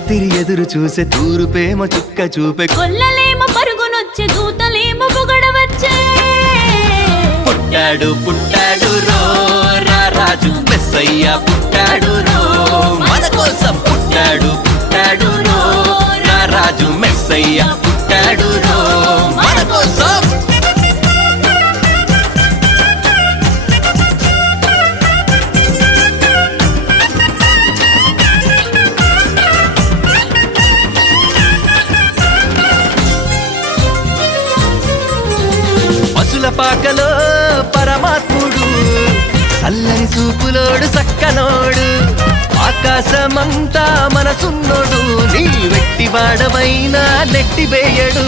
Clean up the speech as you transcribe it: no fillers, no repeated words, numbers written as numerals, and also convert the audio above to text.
రాత్రి ఎదురు చూసే తూరుపేమ చుక్క చూపే కొల్లలేమో పరుగునొచ్చే దూతలేమో పొగడవచ్చే పుట్టాడు పుట్టాడు రో రా రాజు మెస్సయ్య పుట్టాడు రో మన కోసం పుట్టాడు పుట్టాడు రో రా రాజు మెస్సయ్య పుట్టాడు రో మన కోసం పాకలో పరమాత్ముడు చల్లని చూపులోడు సక్కనోడు ఆకాశమంతా మనసున్నోడు నీ వెట్టి వాడవైనా నెట్టివేయడు